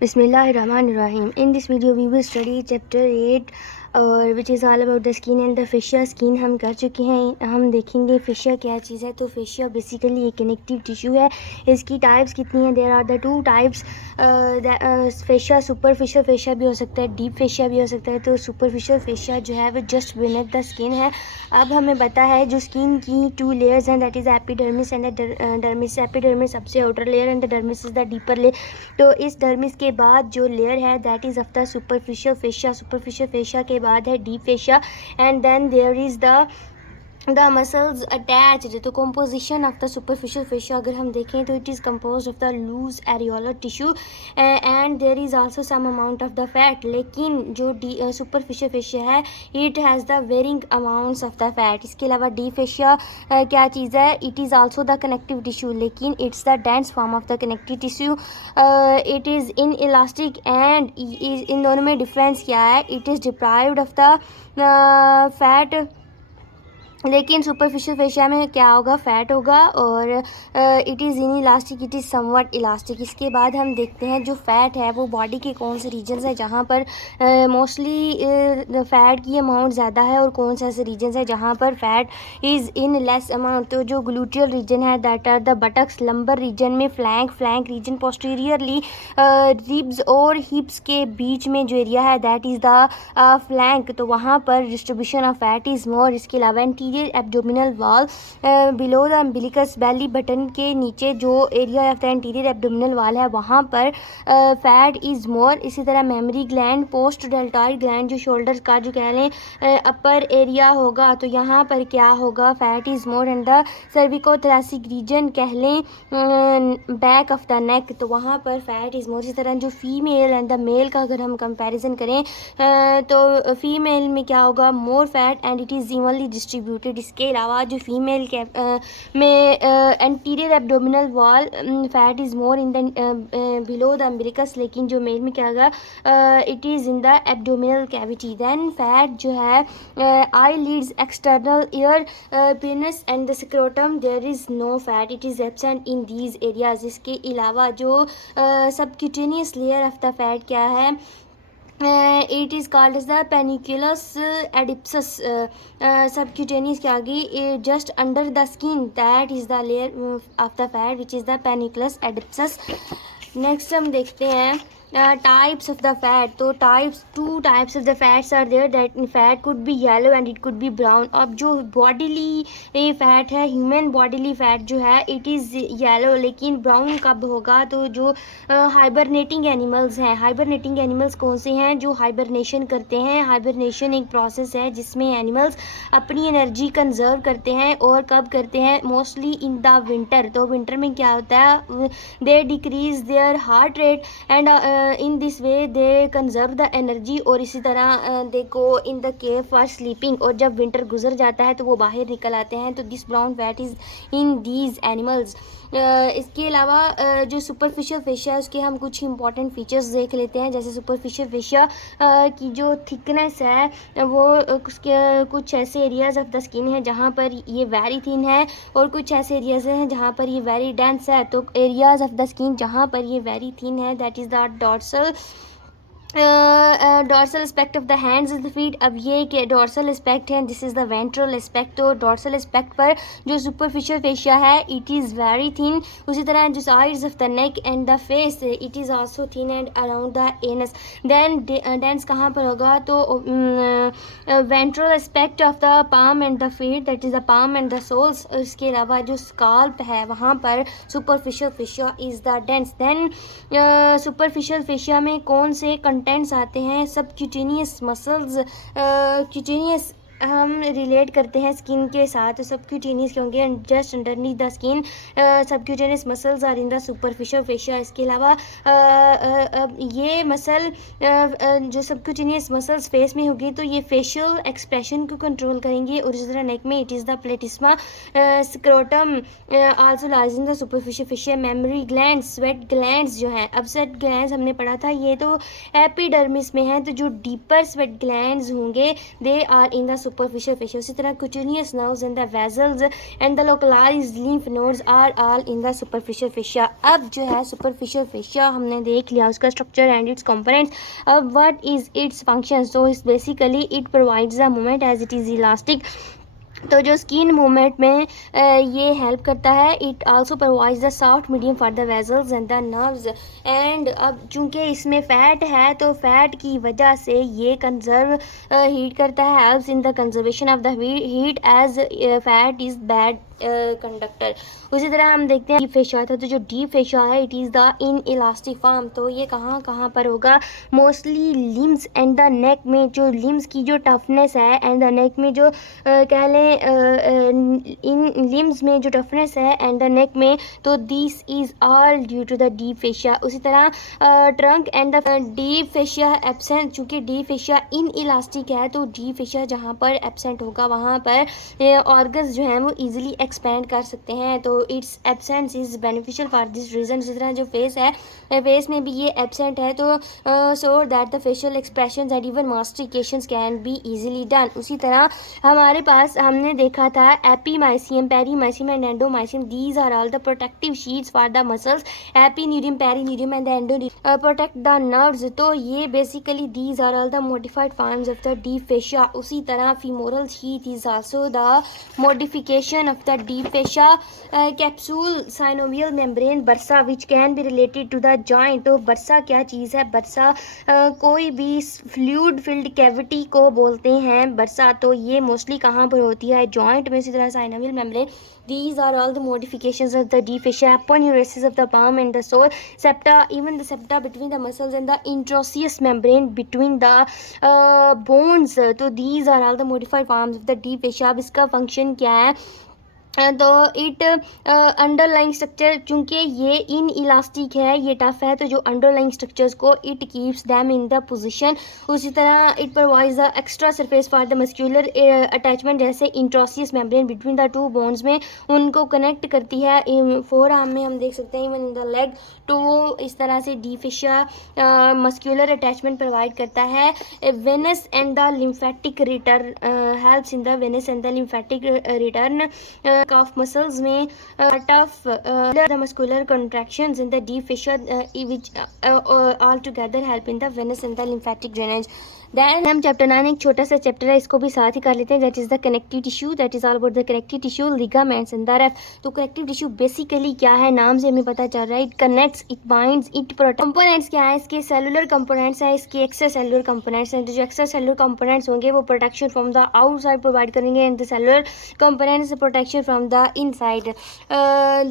Bismillahirrahmanirrahim. In this video we will study chapter 8 और which is all about the skin and the fascia. Skin हम कर चुके हैं. हम देखेंगे फेशिया क्या चीज़ है. तो फेशिया बेसिकली एक कनेक्टिव टिश्यू है. इसकी टाइप्स कितनी हैं? There are the two types. Fascia superficial fascia भी हो सकता है, डीप फेशिया भी हो सकता है. तो सुपरफिशियल फेशिया जो है वो जस्ट बिनेथ द स्किन है. अब हमें पता है जो स्किन की टू लेयर्स हैं, that is epidermis and dermis. Epidermis सबसे outer layer and the dermis is the deeper layer. तो इस डर्मिस के बाद जो लेयर है that is of the superficial fascia. Superficial fascia के बाद है deep fascia and then there is the muscles attached. तो composition of the superficial fascia अगर हम देखें तो it is composed of the loose areolar tissue and there is also some amount of the fat. लेकिन जो superficial fascia है it has the varying amounts of the fat. इसके अलावा deep fascia क्या चीज़ है? It is also the connective tissue, लेकिन it's the dense form of the connective tissue. It is inelastic and इन दोनों में डिफरेंस क्या है? It is deprived of the fat. लेकिन सुपरफिशियल फेशिया में क्या होगा? फैट होगा. और it is in elastic, it is somewhat elastic. इसके बाद हम देखते हैं जो फ़ैट है वो बॉडी के कौन से रीजन्स हैं जहाँ पर मोस्टली फ़ैट की अमाउंट ज़्यादा है और कौन से ऐसे रीजन्स हैं जहाँ पर fat is in less amount. तो जो ग्लूटियल रीजन है that are the buttocks, lumbar region में फ्लैंक रीजन, पोस्टीरियरली रिब्स और हिप्स के बीच में जो एरिया है दैट इज़ द फ्लैंक. तो वहाँ पर डिस्ट्रीब्यूशन ऑफ फैट इज़ मोर. इसके अलावा abdominal wall below the umbilicus, belly button के नीचे जो area of the anterior abdominal wall है वहाँ पर फैट इज़ मोर. इसी तरह mammary gland, post deltoid gland जो शोल्डर का जो कह लें अपर एरिया होगा तो यहाँ पर क्या होगा? Fat is more. And the cervicothoracic region कह लें बैक ऑफ द नेक तो वहाँ पर फैट इज़ मोर. इसी तरह जो फीमेल एंड द मेल का अगर हम कंपैरिजन करें तो फीमेल में क्या होगा? More fat and it is evenly distributed. इसके अलावा जो फीमेल के में anterior abdominal wall fat is more in the below the umbilicus. लेकिन जो मेल में क्या होगा? It is in the abdominal cavity. Then fat जो है eyelids external ear penis and the scrotum there is no fat, it is absent in these areas. इसके अलावा जो subcutaneous layer of the fat क्या है? It is called as the panniculus adiposus. Subcutaneous के आगे just under the skin that is the layer of the fat which is the panniculus adiposus. Next हम देखते हैं टाइप्स ऑफ द फैट. तो two types of the fats are there. That fat could be yellow and it could be brown. अब जो bodily fat है, human bodily fat जो है it is yellow, लेकिन ब्राउन कब होगा? तो जो हाइबरनेटिंग एनिमल्स हैं, हाइबरनेटिंग एनिमल्स कौन से हैं? जो हाइबरनेशन करते हैं. हाइबरनेशन एक प्रोसेस है जिसमें एनिमल्स अपनी एनर्जी कंजर्व करते हैं. और कब करते हैं? Mostly in the winter. तो विंटर में क्या होता है? They decrease their heart rate and in this way they conserve the energy. और इसी तरह they go in the cave for sleeping. और जब विंटर गुजर जाता है तो वो बाहर निकल आते हैं. तो this brown fat is in these animals. इसके अलावा जो सुपरफिशियल फेशिया है उसके हम कुछ इंपॉर्टेंट फीचर्स देख लेते हैं. जैसे सुपरफिशियल फेशिया की जो थिकनेस है वो कुछ ऐसे एरियाज ऑफ द स्किन है जहाँ पर ये वेरी थिन है और कुछ ऐसे एरियाज हैं जहाँ पर ये वेरी डेंस है. तो एरियाज ऑफ द स्किन जहाँ पर ये वेरी थिन है that is the dorsal aspect of the hands and the feet. अब ये कि डॉर्सल एस्पेक्ट है, this is the ventral aspect. तो डॉर्सल एस्पेक्ट पर जो सुपरफिशियल फेशिया है इट इज़ वेरी थिन. उसी तरह जो sides of the neck and the face it is also thin and around the anus. Then dense कहाँ पर होगा? तो ventral aspect of the palm and the feet that is the palm and the soles. इसके अलावा जो scalp है वहाँ पर superficial fascia is the dense. Then superficial fascia में कौन से कंटेंट्स आते हैं? Subcutaneous muscles. क्यूटेनियस हम रिलेट करते हैं स्किन के साथ. सबक्यूटेनियस क्योंकि just underneath the skin subcutaneous muscles are in the superficial fascia. इसके अलावा ये मसल जो सबक्यूटेनियस मसल्स फेस में होगी तो ये फेशियल एक्सप्रेशन को कंट्रोल करेंगे. और इस तरह नेक में it is the platysma. Scrotum also lies in the superficial fascia. Mammary gland, sweat glands जो हैं, अब स्वेट ग्लैंड्स हमने पढ़ा था ये तो एपिडर्मिस में है. तो जो डीपर स्वेट ग्लैंड्स होंगे they are in the superficial fascia. उसी तरह cutaneous nerves and the vessels and the localized lymph nodes are all in the superficial fascia. अब जो है superficial fascia हमने देख लिया उसका structure and its components. अब what is its function? So it's basically it provides the movement as it is elastic. तो जो स्किन मूवमेंट में ये हेल्प करता है. It also provides the soft medium for the vessels and the nerves. And अब चूँकि इसमें fat है तो फैट की वजह से ये कंजर्व हीट करता है. Helps in the conservation of the heat as fat is bad conductor. उसी तरह हम देखते हैं डीप फेशिया था. तो जो डीप फेशिया है it is the in elastic form. तो ये कहाँ कहाँ पर होगा? Mostly limbs and the neck में. जो लिम्स की जो टफनेस है एंड द नेक में जो कह लें इन लिम्स में जो टफनेस है एंड द नेक में. तो this is all due to the deep fascia. उसी तरह trunk and the deep fascia absent. चूँकि डीप फेशिया इन इलास्टिक है तो डीप फेशिया जहाँ पर एब्सेंट होगा वहाँ पर ऑर्गन्स जो हैं वो ईजिली एक्सपेंड कर सकते हैं. तो it's absence is beneficial for this reason. इसी तरह जो फेस है फेस में भी ये एब्सेंट है तो so that the facial expressions and even mastications can be easily done. उसी तरह हमारे पास हमने देखा था epimysium, perimysium and endomysium. These are all the protective sheets for the muscles. Epineurium, perineurium and endoneurium protect the nerves. तो ये basically these are all the modified forms of the deep fascia. उसी तरह femoral sheath is also the modification of the deep fascia. Capsule synovial membrane bursa which can be related to the joint. तो bursa क्या चीज़ है? Bursa कोई भी fluid filled cavity को बोलते हैं बर्सा. तो ये मोस्टली कहाँ पर होती है? जॉइंट में. इसी तरह synovial membrane. These are all the modifications of the deep fascia. Aponeurosis of the palm and the sole. Septa, even the septa between the muscles and the interosseous membrane between the bones. तो these are all the modified forms of the deep fascia. अब इसका function क्या है? तो it underlying structure. चूँकि ये in elastic है, ये टफ है, तो जो अंडरलाइंग स्ट्रक्चर्स को it keeps them in the position. उसी तरह it provides the extra surface for the muscular attachment. जैसे interosseous membrane between the two bones में उनको कनेक्ट करती है. फोर आर्म में हम देख सकते हैं, इवन इन द लेग. तो वो इस तरह से deep fascia muscular attachment provide करता है. Venous and the lymphatic return helps in the venous and the lymphatic return calf muscles में tough the muscular contractions in the deep fascia which all together help in the venous and the lymphatic drainage. Then हम chapter 9 एक छोटा सा chapter है, इसको भी साथ ही कर लेते हैं. That is the connective tissue. That is all about the connective tissue, ligaments and the raphe. तो कनेक्टिव टिश्यू बेसिकली क्या है? नाम से हमें पता चल रहा है. It connects, it binds, it protect. Components क्या है? इसके सेलुलर कंपोनेंट्स हैं, इसके एक्स्ट्रा सेलुलर कंपोनेंट्स हैं. तो जो एक्स्ट्रा सेलुलर कंपोनेंट्स होंगे वो protection from the outside provide करेंगे and the cellular components protection from the inside.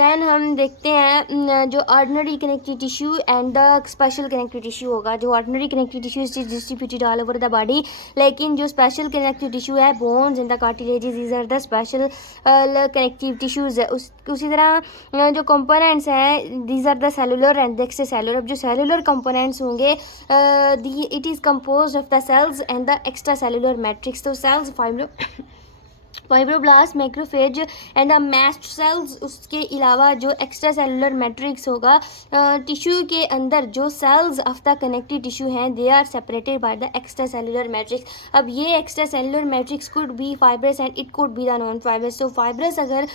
Then हम देखते हैं जो ordinary connective tissue and the special connective tissue होगा. जो ordinary connective tissue is distributed all over the body. लेकिन जो special connective tissue है, bones and the cartilages, these are the special connective tissues है. उसी तरह जो कंपोनेंट्स हैं, these are the cellular and the extra cellular. अब जो सेलुलर कंपोनेंट्स होंगे it is composed of the cells and the extra cellular matrix. तो cells fibroblast, macrophage and the mast cells. उसके अलावा जो एक्स्ट्रा सेलुलर मैट्रिक्स होगा tissue के अंदर, जो cells of the connective tissue हैं they are separated by the extra cellular matrix. अब ये extra cellular matrix could be fibrous and it could be the non fibrous. तो फाइब्रस अगर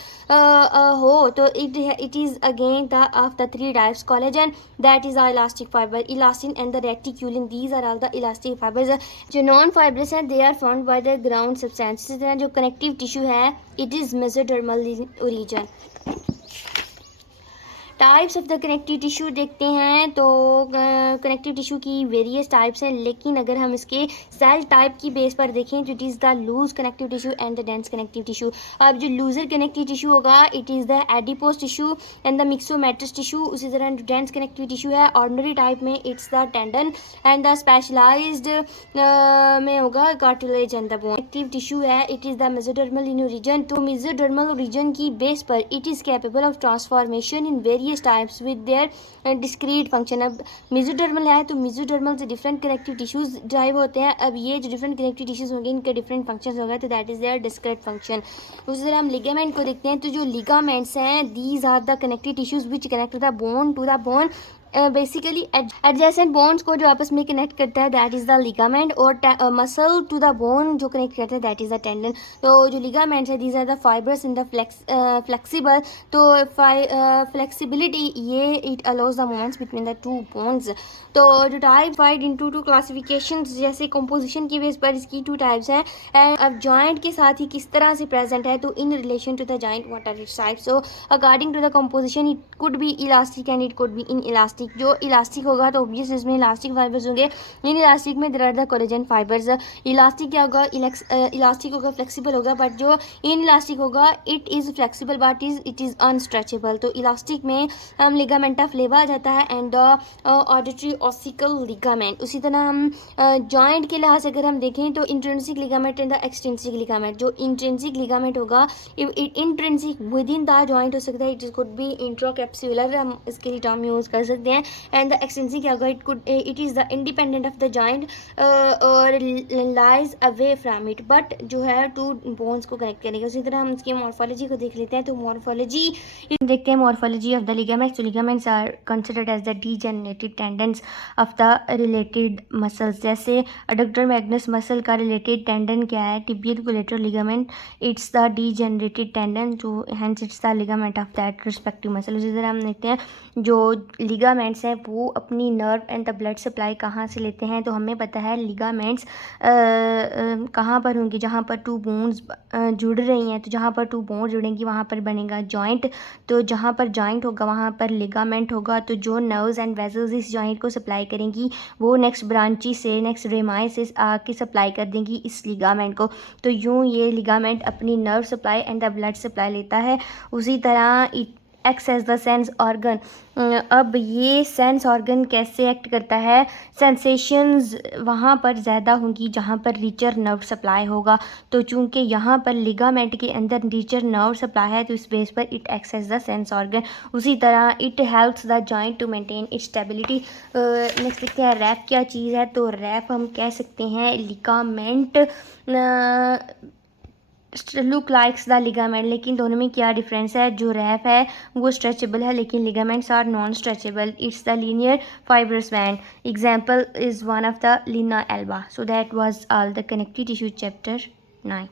हो तो it is again the of the three types. Collagen that is the elastic fibre, elastin and the reticulin, these are all the elastic fibres. जो non fibrous हैं they are found by the ground substance. इसी तरह जो connective tissue है it is mesodermal origin. Types of the connective tissue देखते हैं. तो connective tissue की वेरियस टाइप्स हैं, लेकिन अगर हम इसके सेल टाइप की बेस पर देखें तो it is the loose connective tissue and the dense connective tissue. अब जो लूजर कनेक्टिव टिश्यू होगा it is the adipose tissue and the myxomatous tissue. उसी तरह डेंस कनेक्टिव टिश्यू है ऑर्डिनरी टाइप में it's the tendon and the specialised में होगा cartilage and the bone. Connective tissue है it is the mesodermal in origin. तो mesodermal origin की base पर it is capable of transformation in various types with their discrete function. अब mesodermal है तो mesodermal से डिफरेंट कनेक्टिव टिश्यूज ड्राइव होते हैं. अब ये जो डिफरेंट कनेक्टिव टिश्यूज होंगे इनके डिफरेंट फंक्शंस होंगे, तो that is their discrete function. उसी तरह हम लिगामेंट को देखते हैं. तो जो लिगामेंट्स हैं these are the connective tissues which connect the bone to the bone basically adjacent bones को जो आपस में कनेक्ट करता है दैट इज़ द लिगामेंट, और मसल टू द बोन जो कनेक्ट करता है दैट इज़ द टेंडन। तो जो लिगामेंट्स है these are the fibres in the flexible, तो फ्लेक्सिबिलिटी ये it allows the movements between the two bones. तो जो typified into two classification, जैसे कंपोजिशन की बेस पर इसकी टू टाइप्स हैं। एंड अब जॉइंट के साथ ही किस तरह से प्रेजेंट है, तो in relation to the joint what are its types. So according to the composition it could be elastic and it could be inelastic. जो इलास्टिक होगा तो ऑब्वियस इसमें इलास्टिक फाइबर्स होंगे, इन इलास्टिक में there are the collagen fibres. Elastic क्या होगा, elastic होगा, flexible होगा, बट जो इन इलास्टिक होगा it is flexible but it is unstretchable. तो इलास्टिक में हम लिगामेंटा फ्लेवा आ जाता है एंड ऑडिटरी ऑसिकल लिगामेंट। उसी तरह हम जॉइंट के लिहाज से अगर हम देखें तो intrinsic ligament and the extrinsic ligament. जो इंट्रिंसिक लिगामेंट होगा intrinsic with in the joint हो सकता है, इट कुड बी इंट्राकैप्सुलर, हम इसके लिए टर्म यूज़ कर सकते हैं। एंड द एक्सटेंसिक क्या होगा, it is the independent of the joint और lies away from it, but जो है टू बोन्स को कनेक्ट करेगा। उसी तरह हम इसकी मॉर्फोलॉजी को देख लेते हैं। तो मॉर्फोलॉजी देखते हैं, मॉर्फोलॉजी ऑफ द लिगामेंट्स। तो ligaments are considered as the degenerated tendons of the related muscles. जैसे अडक्टर मैग्नस मसल का रिलेटेड टेंडन क्या है, tibial collateral ligament, it's the degenerated tendon, जो hence it's the ligament of that respective muscle. उसी तरह हम देखते हैं जो लिगामेंट्स हैं वो अपनी nerve and the blood supply कहाँ से लेते हैं। तो हमें पता है लिगामेंट्स कहाँ पर होंगी, जहाँ पर टू बोन्स जुड़ रही हैं। तो जहाँ पर टू बोन्स जुड़ेंगी वहाँ पर बनेगा जॉइंट। तो जहाँ पर जॉइंट होगा वहाँ पर लिगामेंट होगा। तो जो नर्व्स एंड वेसल्स इस जॉइंट को सप्लाई करेंगी वो नेक्स्ट ब्रांची से, नेक्स्ट रेमाई से आके सप्लाई कर देंगी इस लिगामेंट को। तो यूँ ये लिगामेंट अपनी nerve supply and the blood supply लेता है। उसी तरह it acts as the sense organ. अब ये सेंस ऑर्गन कैसे एक्ट करता है, सेंसेशंस वहाँ पर ज़्यादा होंगी जहाँ पर रिचर नर्व सप्लाई होगा। तो चूँकि यहाँ पर लिगामेंट के अंदर रिचर नर्व सप्लाई है तो इस बेस पर it acts as the sense organ. उसी तरह it helps the joint to maintain its stability. Next देखते हैं रैप क्या चीज़ है। तो रैप हम कह सकते हैं ligament look likes the ligament, लेकिन दोनों में क्या डिफरेंस है। जो रैप है वो स्ट्रेचेबल है लेकिन ligaments are non stretchable, it's the linear fibrous band. Example is one of the linea alba. So that was all the connective tissue chapter 9।